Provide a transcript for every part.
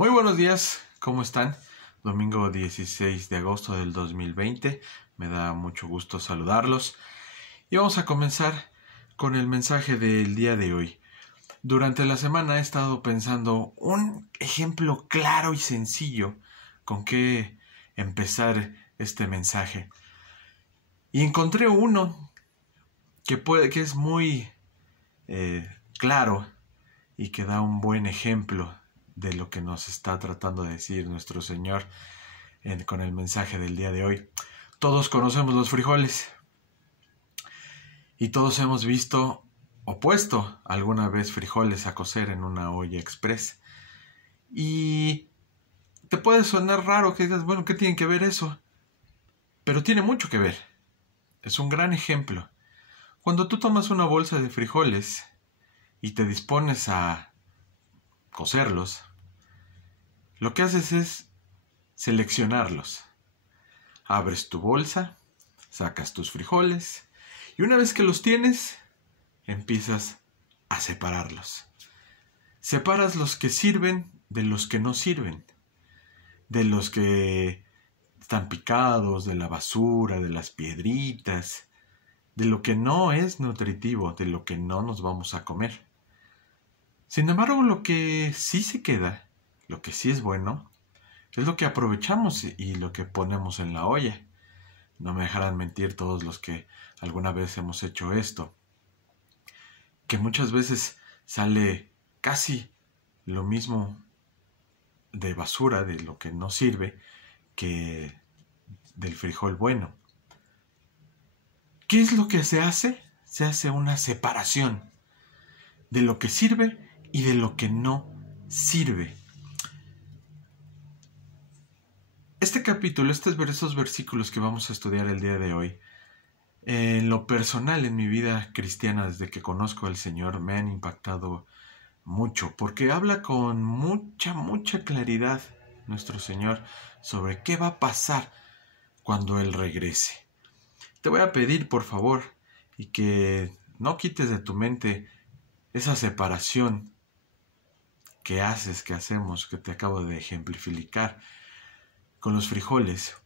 Muy buenos días, ¿cómo están? Domingo 16 de agosto del 2020, me da mucho gusto saludarlos y vamos a comenzar con el mensaje del día de hoy. Durante la semana he estado pensando un ejemplo claro y sencillo con que empezar este mensaje y encontré uno que es muy claro y que da un buen ejemplo de lo que nos está tratando de decir nuestro Señor con el mensaje del día de hoy. Todos conocemos los frijoles y todos hemos visto o puesto alguna vez frijoles a cocer en una olla express. Y te puede sonar raro que digas, bueno, ¿qué tiene que ver eso? Pero tiene mucho que ver. Es un gran ejemplo. Cuando tú tomas una bolsa de frijoles y te dispones a cocerlos, lo que haces es seleccionarlos. Abres tu bolsa, sacas tus frijoles y una vez que los tienes, empiezas a separarlos. Separas los que sirven de los que no sirven, de los que están picados, de la basura, de las piedritas, de lo que no es nutritivo, de lo que no nos vamos a comer. Sin embargo, lo que sí se queda, lo que sí es bueno, es lo que aprovechamos y lo que ponemos en la olla. No me dejarán mentir todos los que alguna vez hemos hecho esto, que muchas veces sale casi lo mismo de basura, de lo que no sirve, que del frijol bueno. ¿Qué es lo que se hace? Se hace una separación de lo que sirve y de lo que no sirve. Este capítulo, esos versículos que vamos a estudiar el día de hoy, en lo personal, en mi vida cristiana, desde que conozco al Señor, me han impactado mucho, porque habla con mucha claridad nuestro Señor sobre qué va a pasar cuando Él regrese. Te voy a pedir, por favor, y que no quites de tu mente esa separación que hacemos, que te acabo de ejemplificar con los frijoles,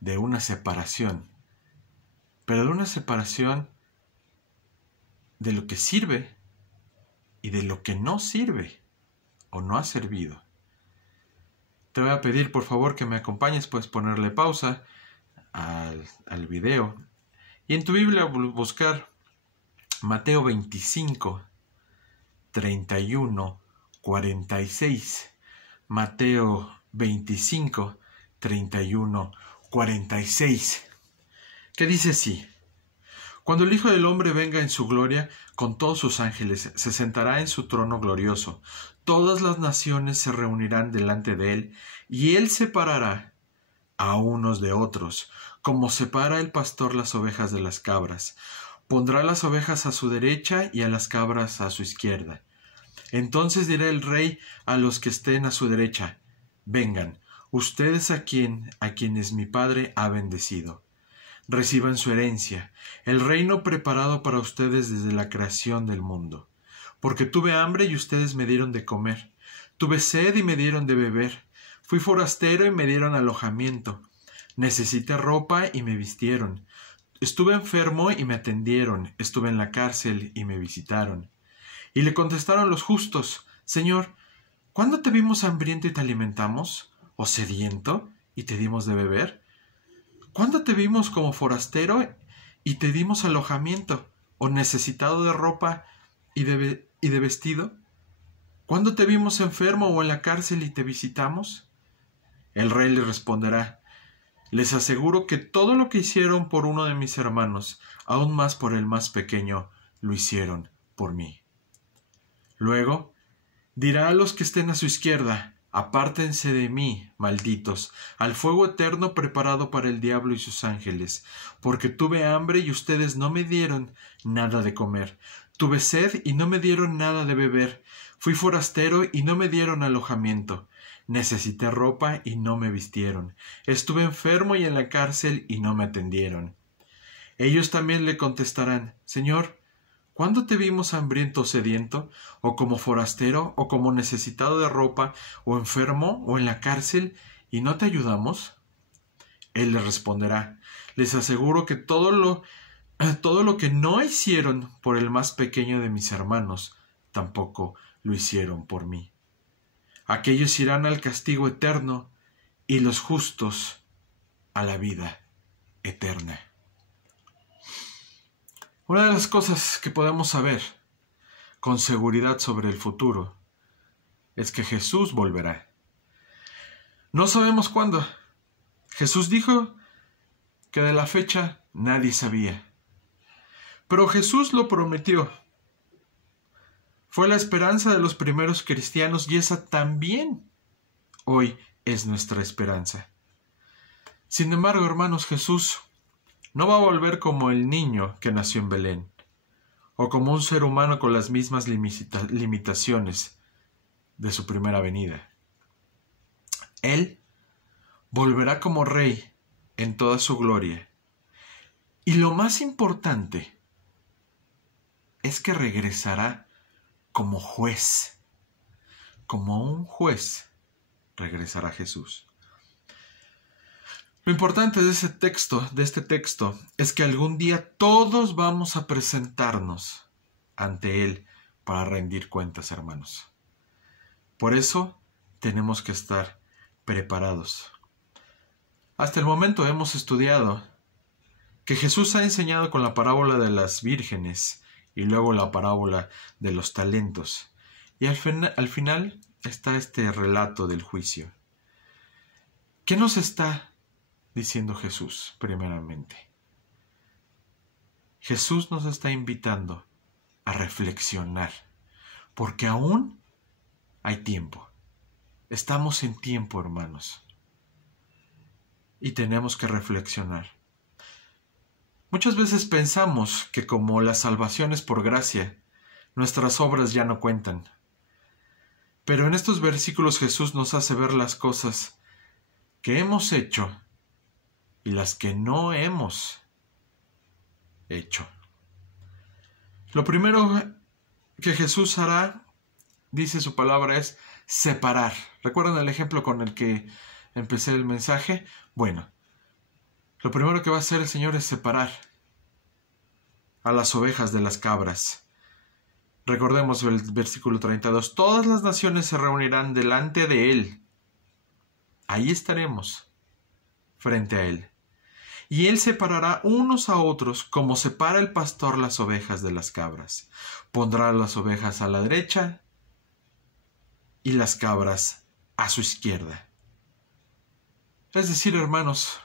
de una separación, pero de una separación de lo que sirve y de lo que no sirve o no ha servido. Te voy a pedir por favor que me acompañes, puedes ponerle pausa al video y en tu Biblia buscar Mateo 25, 31, 46. Mateo 25, 31, 46. Que dice así: Cuando el Hijo del Hombre venga en su gloria con todos sus ángeles, se sentará en su trono glorioso. Todas las naciones se reunirán delante de él, y él separará a unos de otros, como separa el pastor las ovejas de las cabras. Pondrá las ovejas a su derecha y a las cabras a su izquierda. Entonces dirá el rey a los que estén a su derecha: vengan, ustedes a quienes mi Padre ha bendecido. Reciban su herencia, el reino preparado para ustedes desde la creación del mundo. Porque tuve hambre y ustedes me dieron de comer. Tuve sed y me dieron de beber. Fui forastero y me dieron alojamiento. Necesité ropa y me vistieron. Estuve enfermo y me atendieron. Estuve en la cárcel y me visitaron. Y le contestaron los justos: Señor, ¿cuándo te vimos hambriento y te alimentamos? ¿O sediento y te dimos de beber? ¿Cuándo te vimos como forastero y te dimos alojamiento? ¿O necesitado de ropa y de vestido? ¿Cuándo te vimos enfermo o en la cárcel y te visitamos? El rey le responderá: les aseguro que todo lo que hicieron por uno de mis hermanos, aún más por el más pequeño, lo hicieron por mí. Luego dirá a los que estén a su izquierda: apártense de mí, malditos, al fuego eterno preparado para el diablo y sus ángeles, porque tuve hambre y ustedes no me dieron nada de comer. Tuve sed y no me dieron nada de beber. Fui forastero y no me dieron alojamiento. Necesité ropa y no me vistieron. Estuve enfermo y en la cárcel y no me atendieron. Ellos también le contestarán: Señor, ¿Cuándo te vimos hambriento o sediento, o como forastero, o como necesitado de ropa, o enfermo, o en la cárcel, y no te ayudamos? Él les responderá: les aseguro que todo lo que no hicieron por el más pequeño de mis hermanos, tampoco lo hicieron por mí. Aquellos irán al castigo eterno, y los justos a la vida eterna. Una de las cosas que podemos saber con seguridad sobre el futuro es que Jesús volverá. No sabemos cuándo. Jesús dijo que de la fecha nadie sabía. Pero Jesús lo prometió. Fue la esperanza de los primeros cristianos y esa también hoy es nuestra esperanza. Sin embargo, hermanos, Jesús no va a volver como el niño que nació en Belén, o como un ser humano con las mismas limitaciones de su primera venida. Él volverá como rey en toda su gloria. Y lo más importante es que regresará como juez. Como un juez regresará Jesús. Lo importante de este texto, es que algún día todos vamos a presentarnos ante Él para rendir cuentas, hermanos. Por eso tenemos que estar preparados. Hasta el momento hemos estudiado que Jesús ha enseñado con la parábola de las vírgenes y luego la parábola de los talentos. Y al final está este relato del juicio. ¿Qué nos está diciendo Jesús primeramente? Jesús nos está invitando a reflexionar, porque aún hay tiempo. Estamos en tiempo, hermanos, y tenemos que reflexionar. Muchas veces pensamos que como la salvación es por gracia, nuestras obras ya no cuentan. Pero en estos versículos Jesús nos hace ver las cosas que hemos hecho y las que no hemos hecho. Lo primero que Jesús hará, dice su palabra, es separar. ¿Recuerdan el ejemplo con el que empecé el mensaje? Bueno, lo primero que va a hacer el Señor es separar a las ovejas de las cabras. Recordemos el versículo 32. Todas las naciones se reunirán delante de Él. Ahí estaremos, frente a Él. Y Él separará unos a otros como separa el pastor las ovejas de las cabras. Pondrá las ovejas a la derecha y las cabras a su izquierda. Es decir, hermanos,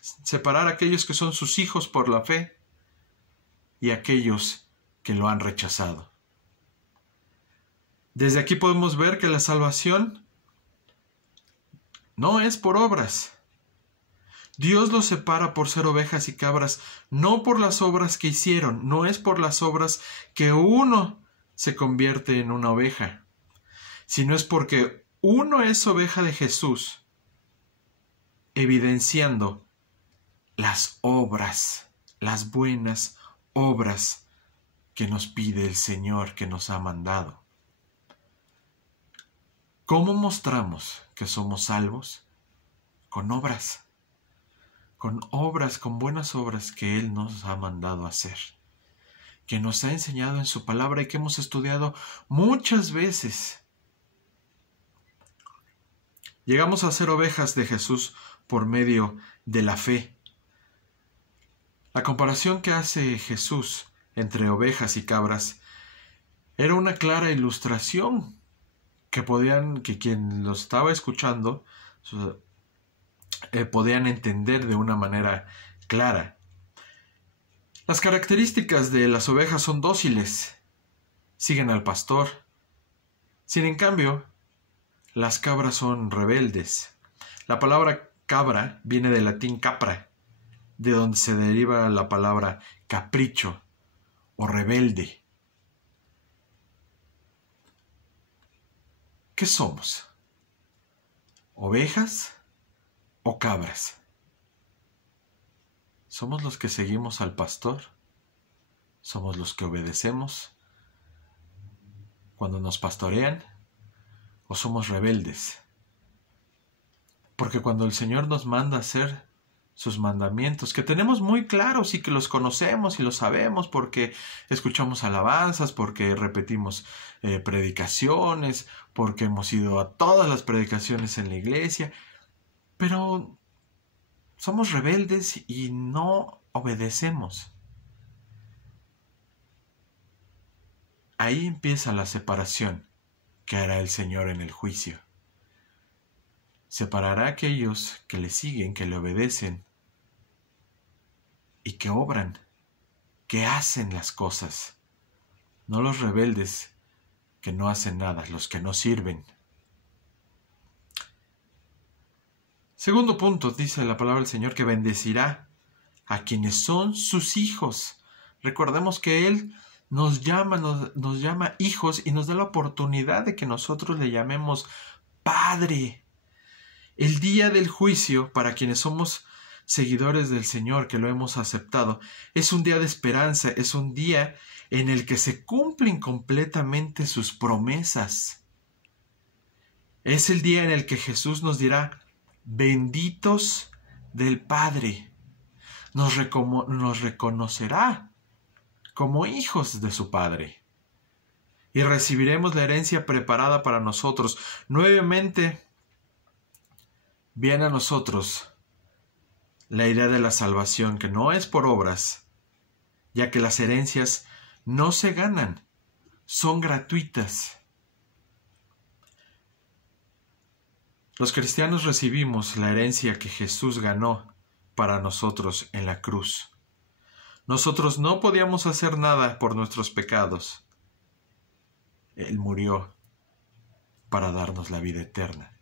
separar a aquellos que son sus hijos por la fe y aquellos que lo han rechazado. Desde aquí podemos ver que la salvación no es por obras. Dios los separa por ser ovejas y cabras, no por las obras que hicieron, no es por las obras que uno se convierte en una oveja, sino es porque uno es oveja de Jesús, evidenciando las obras, las buenas obras que nos pide el Señor, que nos ha mandado. ¿Cómo mostramos que somos salvos? Con obras, con buenas obras que Él nos ha mandado hacer, que nos ha enseñado en su palabra y que hemos estudiado muchas veces. Llegamos a ser ovejas de Jesús por medio de la fe. La comparación que hace Jesús entre ovejas y cabras era una clara ilustración que quien lo estaba escuchando podían entender de una manera clara. Las características de las ovejas son dóciles, siguen al pastor. En cambio, las cabras son rebeldes. La palabra cabra viene del latín capra, de donde se deriva la palabra capricho o rebelde. ¿Qué somos? ¿Ovejas o cabras? ¿Somos los que seguimos al pastor? somos los que obedecemos cuando nos pastorean o somos rebeldes. Porque cuando el Señor nos manda a hacer sus mandamientos, que tenemos muy claros y que los conocemos y los sabemos porque escuchamos alabanzas, porque repetimos predicaciones, porque hemos ido a todas las predicaciones en la iglesia, pero somos rebeldes y no obedecemos. Ahí empieza la separación que hará el Señor en el juicio. Separará a aquellos que le siguen, que le obedecen y que obran, que hacen las cosas, no los rebeldes que no hacen nada, los que no sirven. Segundo punto, dice la palabra del Señor, que bendecirá a quienes son sus hijos. Recordemos que Él nos llama hijos y nos da la oportunidad de que nosotros le llamemos Padre. El día del juicio, para quienes somos seguidores del Señor, que lo hemos aceptado, es un día de esperanza, es un día en el que se cumplen completamente sus promesas. Es el día en el que Jesús nos dirá, benditos del Padre. Nos reconocerá como hijos de su Padre. Y recibiremos la herencia preparada para nosotros. Nuevamente, viene a nosotros la idea de la salvación, que no es por obras, ya que las herencias no se ganan, son gratuitas. Los cristianos recibimos la herencia que Jesús ganó para nosotros en la cruz. Nosotros no podíamos hacer nada por nuestros pecados. Él murió para darnos la vida eterna.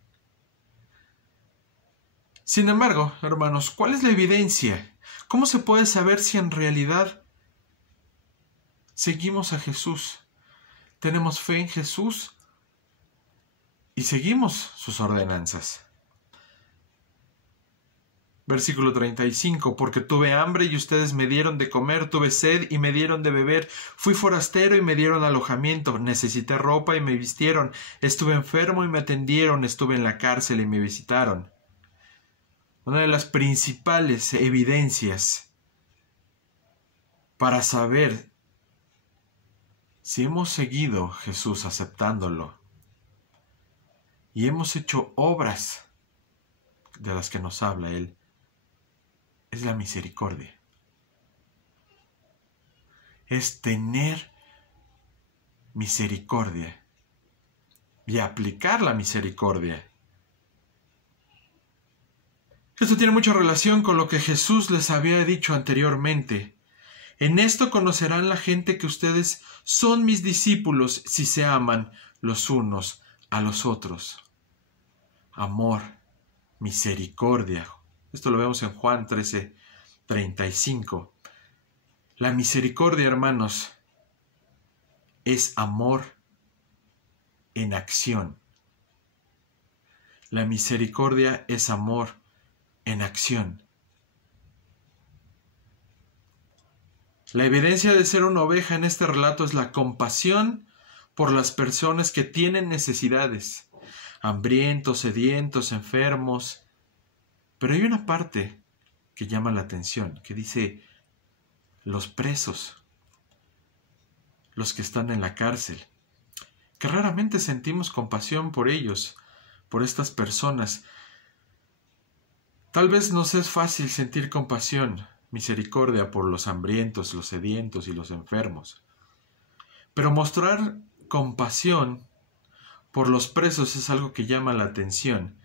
Sin embargo, hermanos, ¿cuál es la evidencia? ¿Cómo se puede saber si en realidad seguimos a Jesús? ¿Tenemos fe en Jesús? Y seguimos sus ordenanzas. Versículo 35, porque tuve hambre y ustedes me dieron de comer, tuve sed y me dieron de beber, fui forastero y me dieron alojamiento, necesité ropa y me vistieron, estuve enfermo y me atendieron, estuve en la cárcel y me visitaron. Una de las principales evidencias para saber si hemos seguido a Jesús aceptándolo y hemos hecho obras de las que nos habla Él, es la misericordia. Es tener misericordia y aplicar la misericordia. Esto tiene mucha relación con lo que Jesús les había dicho anteriormente. En esto conocerán la gente que ustedes son mis discípulos si se aman los unos a los otros. Amor, misericordia. Esto lo vemos en Juan 13:35. La misericordia, hermanos, es amor en acción. La misericordia es amor en acción. La evidencia de ser una oveja en este relato es la compasión por las personas que tienen necesidades, hambrientos, sedientos, enfermos. Pero hay una parte que llama la atención, que dice los presos, los que están en la cárcel, que raramente sentimos compasión por ellos, por estas personas. Tal vez nos es fácil sentir compasión, misericordia por los hambrientos, los sedientos y los enfermos. Pero mostrar compasión por los presos es algo que llama la atención.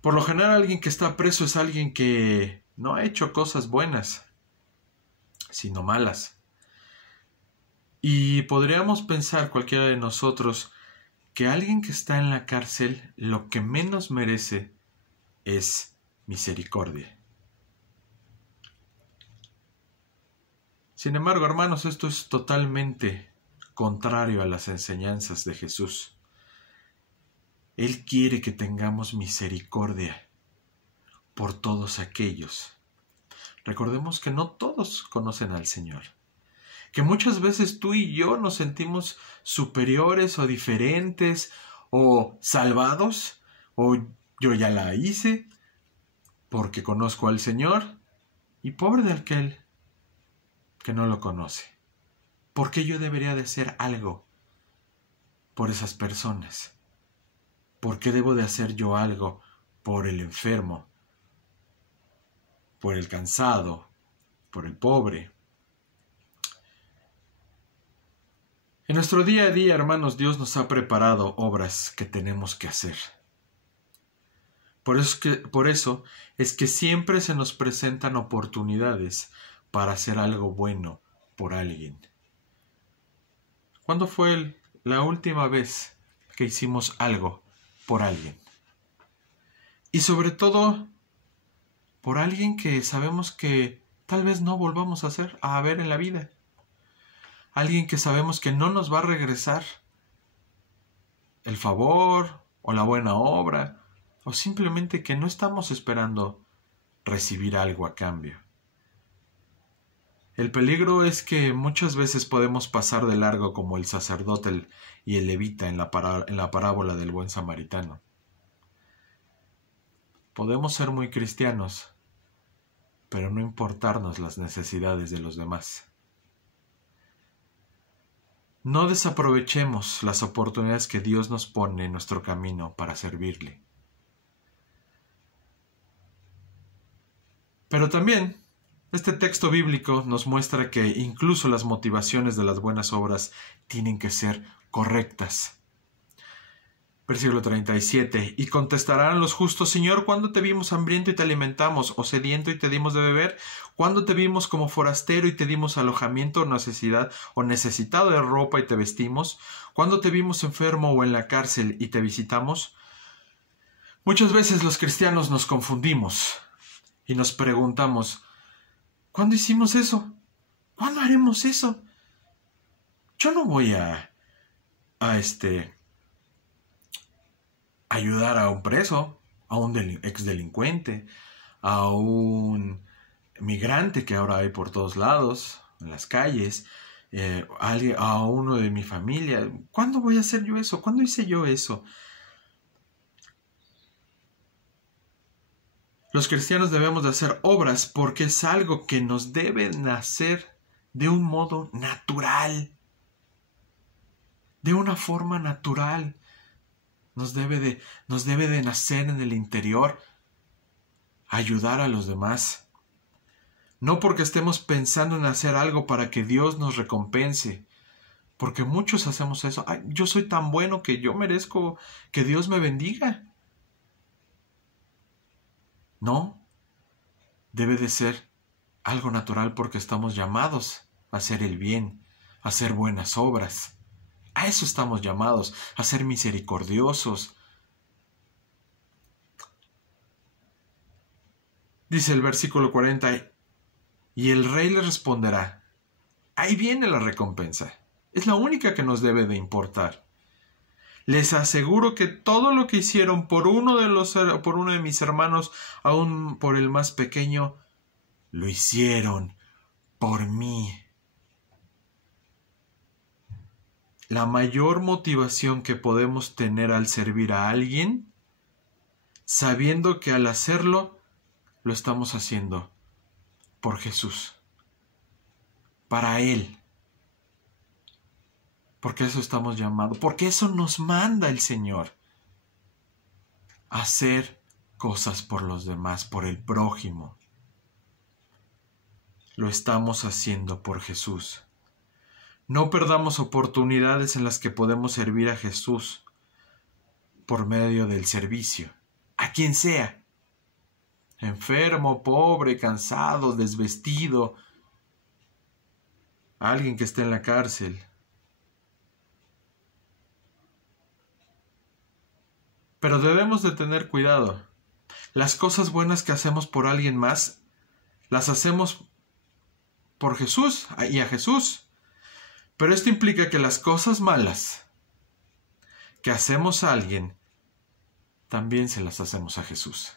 Por lo general, alguien que está preso es alguien que no ha hecho cosas buenas, sino malas. Y podríamos pensar cualquiera de nosotros que alguien que está en la cárcel lo que menos merece es misericordia. Sin embargo, hermanos, esto es totalmente contrario a las enseñanzas de Jesús. Él quiere que tengamos misericordia por todos aquellos. Recordemos que no todos conocen al Señor. que muchas veces tú y yo nos sentimos superiores o diferentes o salvados, o yo ya la hice porque conozco al Señor, y pobre de aquel que no lo conoce. ¿Por qué yo debería de hacer algo por esas personas? ¿Por qué debo de hacer yo algo por el enfermo, por el cansado, por el pobre? En nuestro día a día, hermanos, Dios nos ha preparado obras que tenemos que hacer. Por eso es que siempre se nos presentan oportunidades para hacer algo bueno por alguien. ¿Cuándo fue la última vez que hicimos algo por alguien? Y sobre todo, por alguien que sabemos que tal vez no volvamos a ver en la vida. Alguien que sabemos que no nos va a regresar el favor o la buena obra, o simplemente que no estamos esperando recibir algo a cambio. El peligro es que muchas veces podemos pasar de largo como el sacerdote y el levita en la parábola del buen samaritano. Podemos ser muy cristianos, pero no importarnos las necesidades de los demás. No desaprovechemos las oportunidades que Dios nos pone en nuestro camino para servirle. Pero también, este texto bíblico nos muestra que incluso las motivaciones de las buenas obras tienen que ser correctas. Versículo 37. Y contestarán los justos: Señor, ¿cuándo te vimos hambriento y te alimentamos, o sediento y te dimos de beber? ¿Cuándo te vimos como forastero y te dimos alojamiento o necesitado de ropa y te vestimos? ¿Cuándo te vimos enfermo o en la cárcel y te visitamos? Muchas veces los cristianos nos confundimos y nos preguntamos: ¿cuándo hicimos eso? ¿Cuándo haremos eso? Yo no voy a ayudar a un preso, a un exdelincuente, a un migrante que ahora hay por todos lados, en las calles, a uno de mi familia. ¿Cuándo voy a hacer yo eso? ¿Cuándo hice yo eso? Los cristianos debemos de hacer obras porque es algo que nos debe nacer de un modo natural, de una forma natural. Nos debe de nacer en el interior ayudar a los demás. No porque estemos pensando en hacer algo para que Dios nos recompense, porque muchos hacemos eso. Ay, yo soy tan bueno que yo merezco que Dios me bendiga. No, debe de ser algo natural porque estamos llamados a hacer el bien, a hacer buenas obras. A eso estamos llamados, a ser misericordiosos. Dice el versículo 40, y el rey le responderá: ahí viene la recompensa. Es la única que nos debe de importar. Les aseguro que todo lo que hicieron por uno de mis hermanos, aun por el más pequeño, lo hicieron por mí. La mayor motivación que podemos tener al servir a alguien, sabiendo que al hacerlo, lo estamos haciendo por Jesús, para Él. Porque eso estamos llamados, porque eso nos manda el Señor. Hacer cosas por los demás, por el prójimo. Lo estamos haciendo por Jesús. No perdamos oportunidades en las que podemos servir a Jesús por medio del servicio, a quien sea. Enfermo, pobre, cansado, desvestido, alguien que esté en la cárcel. Pero debemos de tener cuidado. Las cosas buenas que hacemos por alguien más, las hacemos por Jesús y a Jesús. Pero esto implica que las cosas malas que hacemos a alguien, también se las hacemos a Jesús.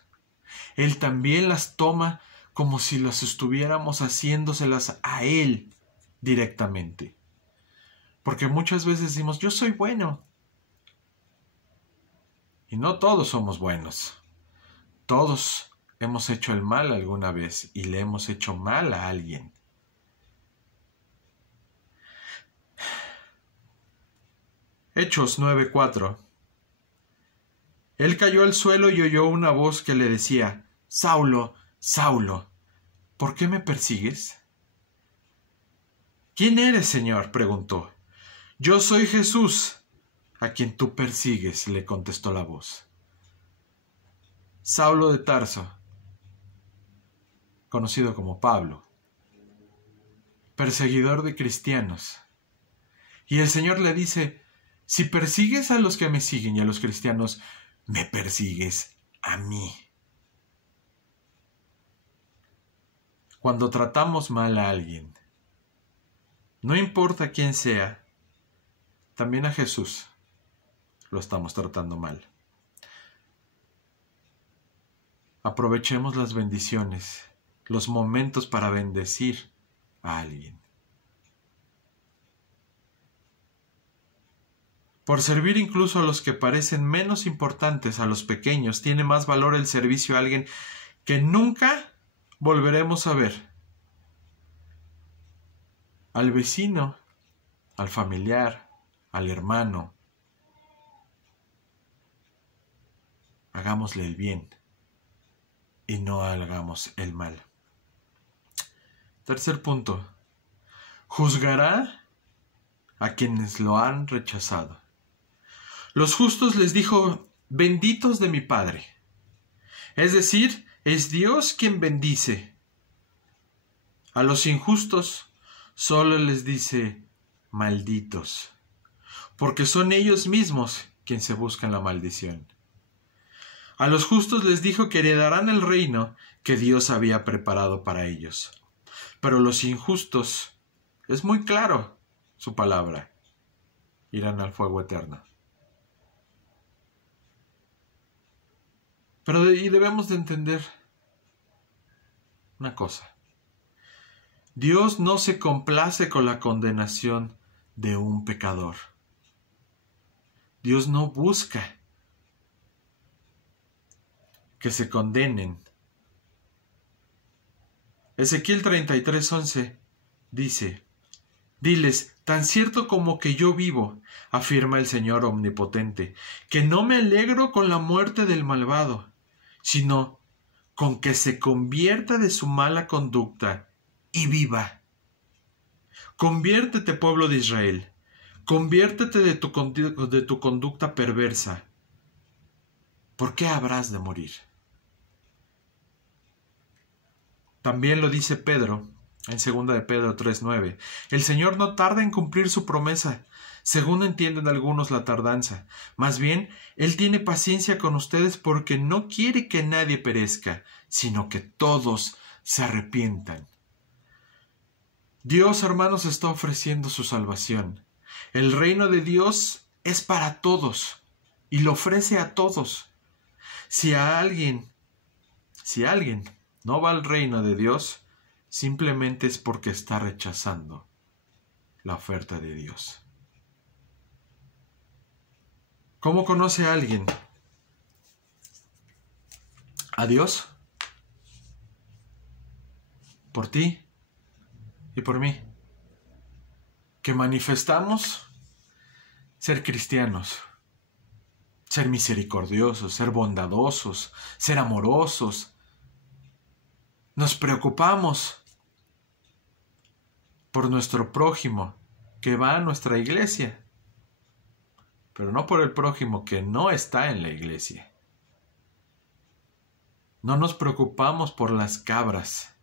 Él también las toma como si las estuviéramos haciéndoselas a Él. directamente. Porque muchas veces decimos, yo soy bueno. Y no todos somos buenos. Todos hemos hecho el mal alguna vez y le hemos hecho mal a alguien. Hechos 9:4. Él cayó al suelo y oyó una voz que le decía, Saulo, Saulo, ¿por qué me persigues? ¿Quién eres, Señor?, preguntó. Yo soy Jesús, a quien tú persigues, le contestó la voz. Saulo de Tarso, conocido como Pablo, perseguidor de cristianos. Y el Señor le dice, si persigues a los que me siguen y a los cristianos, me persigues a mí. Cuando tratamos mal a alguien, no importa quién sea, también a Jesús lo estamos tratando mal. Aprovechemos las bendiciones, los momentos para bendecir a alguien. Por servir incluso a los que parecen menos importantes, a los pequeños, tiene más valor el servicio a alguien que nunca volveremos a ver. Al vecino, al familiar, al hermano. Hagámosle el bien y no hagamos el mal. Tercer punto. Juzgará a quienes lo han rechazado. Los justos les dijo, benditos de mi Padre. Es decir, es Dios quien bendice. A los injustos solo les dice, malditos, porque son ellos mismos quienes se buscan la maldición. A los justos les dijo que heredarán el reino que Dios había preparado para ellos. Pero los injustos, es muy claro su palabra, irán al fuego eterno. Pero debemos de entender una cosa. Dios no se complace con la condenación de un pecador. Dios no busca que se condenen. Ezequiel 33:11 dice, diles, tan cierto como que yo vivo, afirma el Señor omnipotente, que no me alegro con la muerte del malvado, sino con que se convierta de su mala conducta y viva. Conviértete, pueblo de Israel, conviértete de tu conducta perversa. ¿Por qué habrás de morir? También lo dice Pedro, en 2 de Pedro 3:9. El Señor no tarda en cumplir su promesa, según entienden algunos la tardanza. Más bien, Él tiene paciencia con ustedes porque no quiere que nadie perezca, sino que todos se arrepientan. Dios, hermanos, está ofreciendo su salvación. El reino de Dios es para todos y lo ofrece a todos. Si alguien no va al reino de Dios, simplemente es porque está rechazando la oferta de Dios. ¿Cómo conoce a alguien a Dios? Por ti y por mí, que manifestamos ser cristianos, ser misericordiosos, ser bondadosos, ser amorosos. Nos preocupamos por nuestro prójimo que va a nuestra iglesia, pero no por el prójimo que no está en la iglesia. No nos preocupamos por las cabras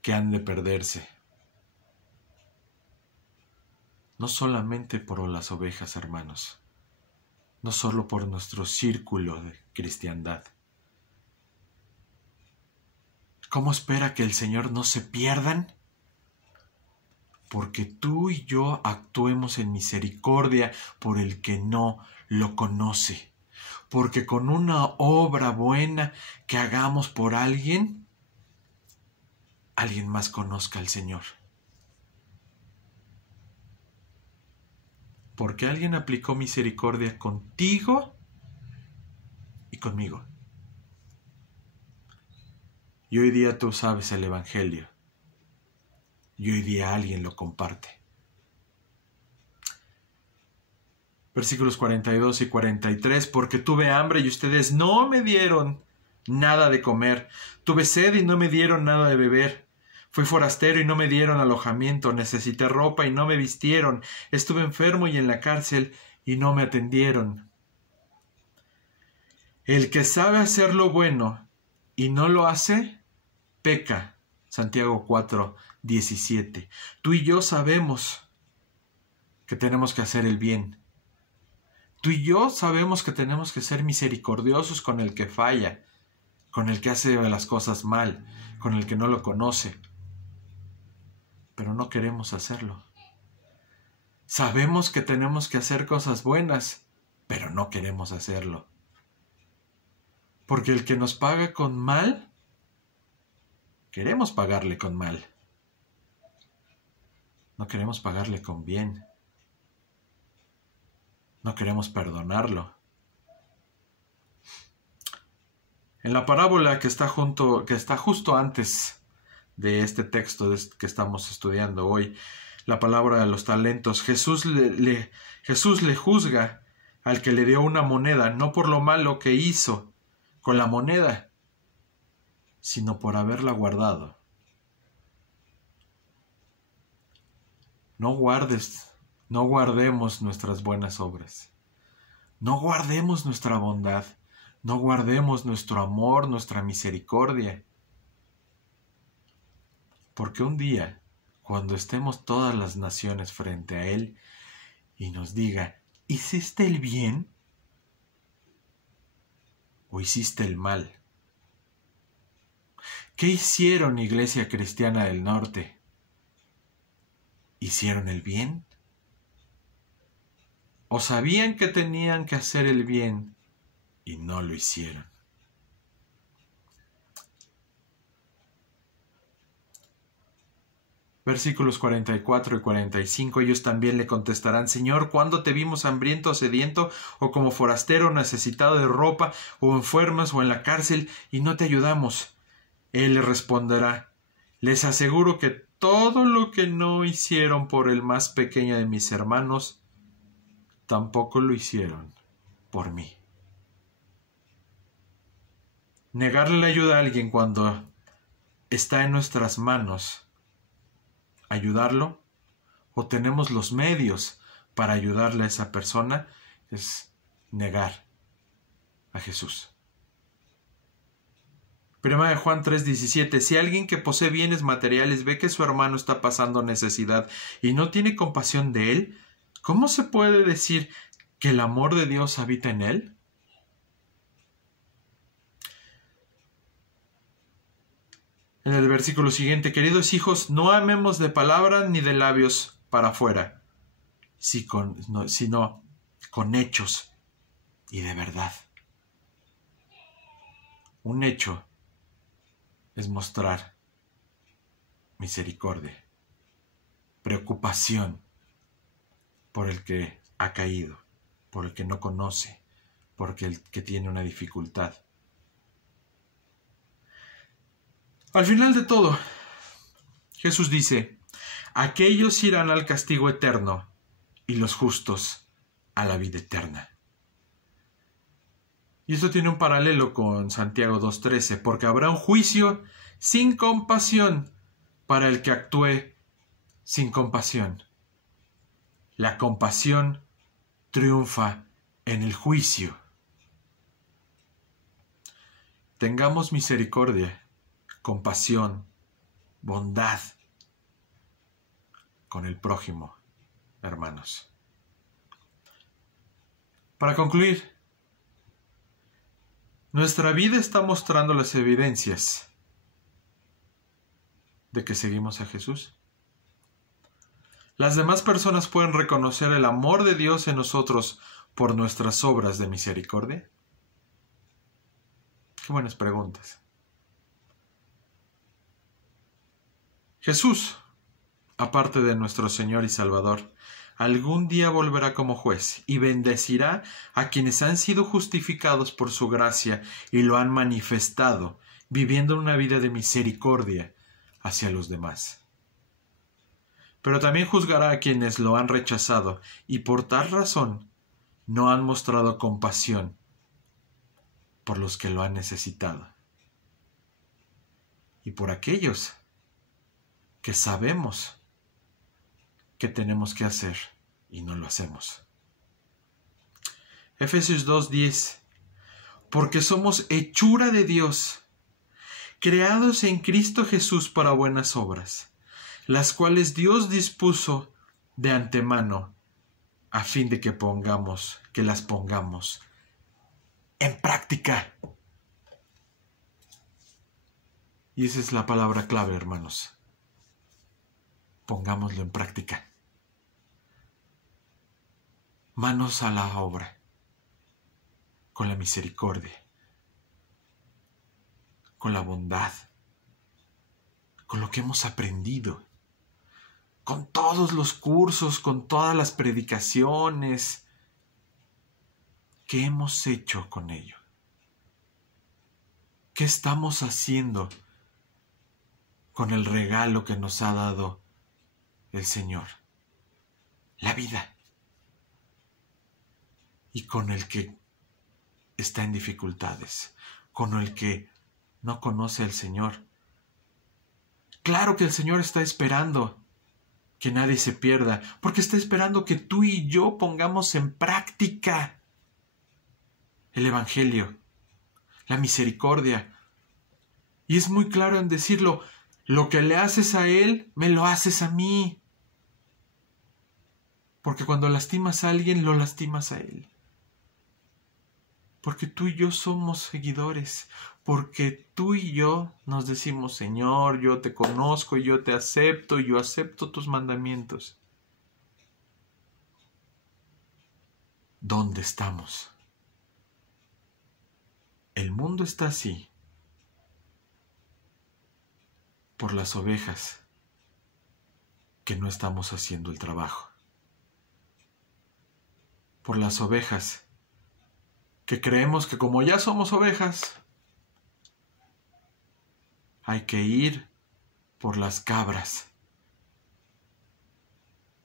que han de perderse. No solamente por las ovejas, hermanos, no solo por nuestro círculo de cristiandad. ¿Cómo espera que el Señor no se pierdan? Porque tú y yo actuemos en misericordia por el que no lo conoce. Porque con una obra buena que hagamos por alguien, alguien más conozca al Señor. Porque alguien aplicó misericordia contigo y conmigo. Y hoy día tú sabes el Evangelio. Y hoy día alguien lo comparte. Versículos 42 y 43. Porque tuve hambre y ustedes no me dieron nada de comer. Tuve sed y no me dieron nada de beber. Fui forastero y no me dieron alojamiento. Necesité ropa y no me vistieron. Estuve enfermo y en la cárcel y no me atendieron. El que sabe hacer lo bueno y no lo hace, peca. Santiago 4:17. Tú y yo sabemos que tenemos que hacer el bien. Tú y yo sabemos que tenemos que ser misericordiosos con el que falla, con el que hace las cosas mal, con el que no lo conoce. Pero no queremos hacerlo. Sabemos que tenemos que hacer cosas buenas, pero no queremos hacerlo. Porque el que nos paga con mal, queremos pagarle con mal. No queremos pagarle con bien. No queremos perdonarlo. En la parábola que está justo antes de este texto que estamos estudiando hoy, la palabra de los talentos, Jesús le juzga al que le dio una moneda, no por lo malo que hizo con la moneda, sino por haberla guardado. No guardemos nuestras buenas obras. No guardemos nuestra bondad. No guardemos nuestro amor, nuestra misericordia. Porque un día, cuando estemos todas las naciones frente a Él y nos diga, ¿hiciste el bien o hiciste el mal? ¿Qué hicieron, Iglesia Cristiana del Norte? ¿Hicieron el bien? ¿O sabían que tenían que hacer el bien y no lo hicieron? Versículos 44 y 45, ellos también le contestarán, Señor, ¿cuándo te vimos hambriento o sediento, o como forastero necesitado de ropa, o enfermos o en la cárcel, y no te ayudamos? Él le responderá, les aseguro que todo lo que no hicieron por el más pequeño de mis hermanos, tampoco lo hicieron por mí. Negarle la ayuda a alguien cuando está en nuestras manos ayudarlo, o tenemos los medios para ayudarle a esa persona, es negar a Jesús. Primera de Juan 3:17. Si alguien que posee bienes materiales ve que su hermano está pasando necesidad y no tiene compasión de él, ¿cómo se puede decir que el amor de Dios habita en él? En el versículo siguiente, queridos hijos, no amemos de palabra ni de labios para afuera, sino con hechos y de verdad. Un hecho es mostrar misericordia, preocupación por el que ha caído, por el que no conoce, por el que tiene una dificultad. Al final de todo, Jesús dice, aquellos irán al castigo eterno y los justos a la vida eterna. Y esto tiene un paralelo con Santiago 2:13, porque habrá un juicio sin compasión para el que actúe sin compasión. La compasión triunfa en el juicio. Tengamos misericordia, compasión, bondad con el prójimo, hermanos. Para concluir, nuestra vida está mostrando las evidencias de que seguimos a Jesús. Las demás personas pueden reconocer el amor de Dios en nosotros por nuestras obras de misericordia. Qué buenas preguntas. Jesús, aparte de nuestro Señor y Salvador, algún día volverá como juez y bendecirá a quienes han sido justificados por su gracia y lo han manifestado, viviendo una vida de misericordia hacia los demás. Pero también juzgará a quienes lo han rechazado y por tal razón no han mostrado compasión por los que lo han necesitado. Y por aquellos que sabemos que tenemos que hacer y no lo hacemos. Efesios 2:10. Porque somos hechura de Dios, creados en Cristo Jesús para buenas obras, las cuales Dios dispuso de antemano a fin de que las pongamos en práctica. Y esa es la palabra clave, hermanos. Pongámoslo en práctica. Manos a la obra, con la misericordia, con la bondad, con lo que hemos aprendido, con todos los cursos, con todas las predicaciones que hemos hecho con ello. ¿Qué estamos haciendo con el regalo que nos ha dado el Señor? La vida. Y con el que está en dificultades, con el que no conoce al Señor. Claro que el Señor está esperando que nadie se pierda, porque está esperando que tú y yo pongamos en práctica el Evangelio, la misericordia. Y es muy claro en decirlo, lo que le haces a Él, me lo haces a mí. Porque cuando lastimas a alguien, lo lastimas a Él. Porque tú y yo somos seguidores, porque tú y yo nos decimos, Señor, yo te conozco, y yo te acepto, y yo acepto tus mandamientos. ¿Dónde estamos? El mundo está así, por las ovejas que no estamos haciendo el trabajo, por las ovejas que creemos que como ya somos ovejas, hay que ir por las cabras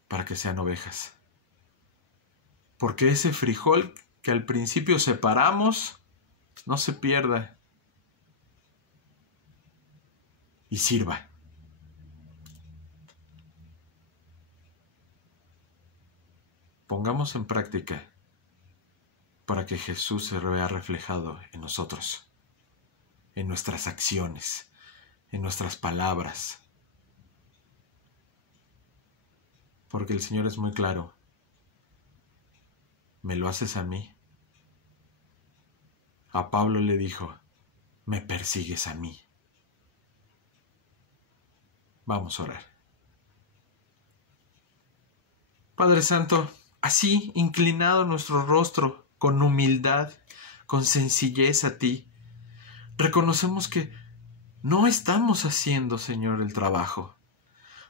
para que sean ovejas. Porque ese frijol que al principio separamos, no se pierda y sirva. Pongamos en práctica para que Jesús se vea reflejado en nosotros, en nuestras acciones, en nuestras palabras. Porque el Señor es muy claro. ¿Me lo haces a mí? A Pablo le dijo, me persigues a mí. Vamos a orar. Padre Santo, así inclinado nuestro rostro, con humildad, con sencillez a ti, reconocemos que no estamos haciendo, Señor, el trabajo,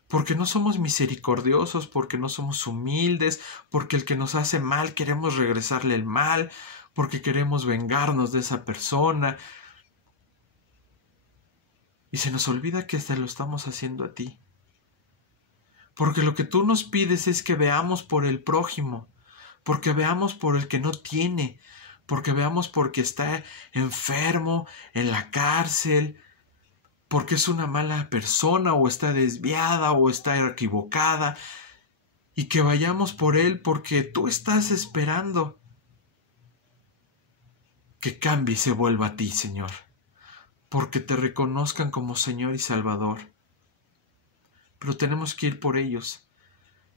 porque no somos misericordiosos, porque no somos humildes, porque el que nos hace mal queremos regresarle el mal, porque queremos vengarnos de esa persona. Y se nos olvida que hasta lo estamos haciendo a ti. Porque lo que tú nos pides es que veamos por el prójimo, porque veamos por el que no tiene, porque veamos porque está enfermo, en la cárcel, porque es una mala persona o está desviada o está equivocada, y que vayamos por él porque tú estás esperando que cambie y se vuelva a ti, Señor, porque te reconozcan como Señor y Salvador. Pero tenemos que ir por ellos,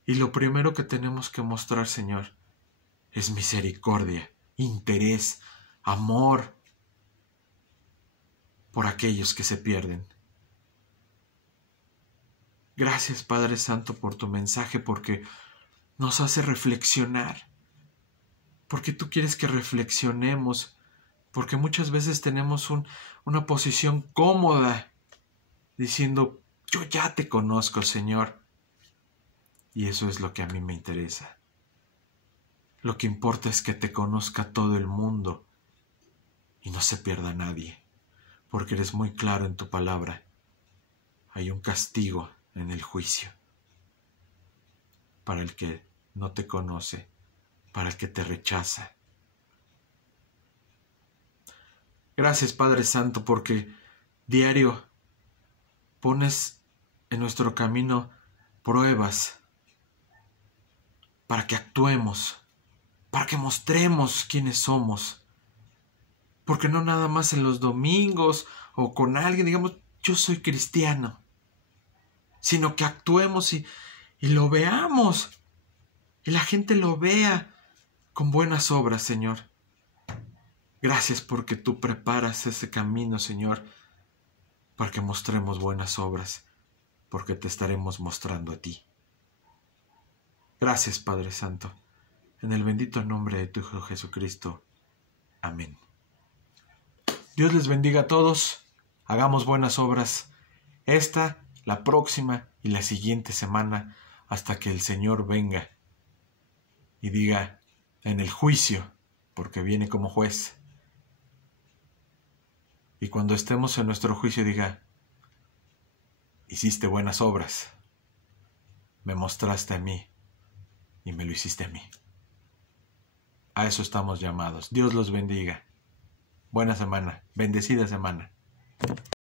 y lo primero que tenemos que mostrar, Señor, es misericordia, interés, amor por aquellos que se pierden. Gracias, Padre Santo, por tu mensaje, porque nos hace reflexionar, porque tú quieres que reflexionemos, porque muchas veces tenemos una posición cómoda, diciendo, Yo ya te conozco, Señor. Y eso es lo que a mí me interesa. Lo que importa es que te conozca todo el mundo y no se pierda nadie, porque eres muy claro en tu palabra. Hay un castigo en el juicio para el que no te conoce, para el que te rechaza. Gracias, Padre Santo, porque diario pones en nuestro camino pruebas para que actuemos, para que mostremos quiénes somos. Porque no nada más en los domingos o con alguien digamos, yo soy cristiano, sino que actuemos y lo veamos, y la gente lo vea con buenas obras, Señor. Gracias porque tú preparas ese camino, Señor, para que mostremos buenas obras, porque te estaremos mostrando a ti. Gracias, Padre Santo, en el bendito nombre de tu Hijo Jesucristo. Amén. Dios les bendiga a todos, hagamos buenas obras, esta, la próxima y la siguiente semana, hasta que el Señor venga y diga en el juicio, porque viene como juez. Y cuando estemos en nuestro juicio diga, hiciste buenas obras, me mostraste a mí y me lo hiciste a mí. A eso estamos llamados. Dios los bendiga. Buena semana, bendecida semana.